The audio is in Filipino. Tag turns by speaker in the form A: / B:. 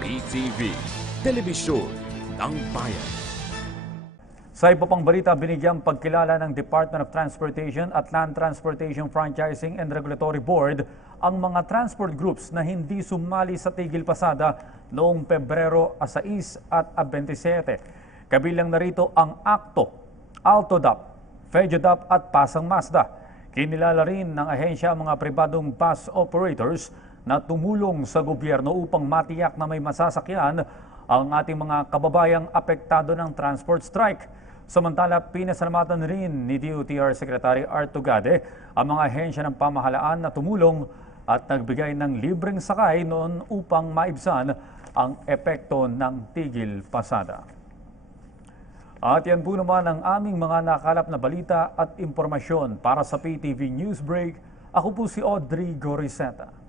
A: PTV, Telebisyon ng Bayan.
B: Sa iba pang balita, binigyang pagkilala ng Department of Transportation at Land Transportation Franchising and Regulatory Board ang mga transport groups na hindi sumali sa tigil pasada noong Pebrero 6 at 27. Kabilang narito ang ACTO, AltoDAP, FEDUDAP at Pasang Mazda. Kinilala rin ng ahensya ang mga pribadong bus operators na tumulong sa gobyerno upang matiyak na may masasakyan ang ating mga kababayang apektado ng transport strike. Samantala, pinasalamatan rin ni DOTR Secretary Art Tugade ang mga ahensya ng pamahalaan na tumulong at nagbigay ng libreng sakay noon upang maibsan ang epekto ng tigil pasada. At yan po naman ang aming mga nakalap na balita at impormasyon para sa PTV Newsbreak. Ako po si Audrey Goriseta.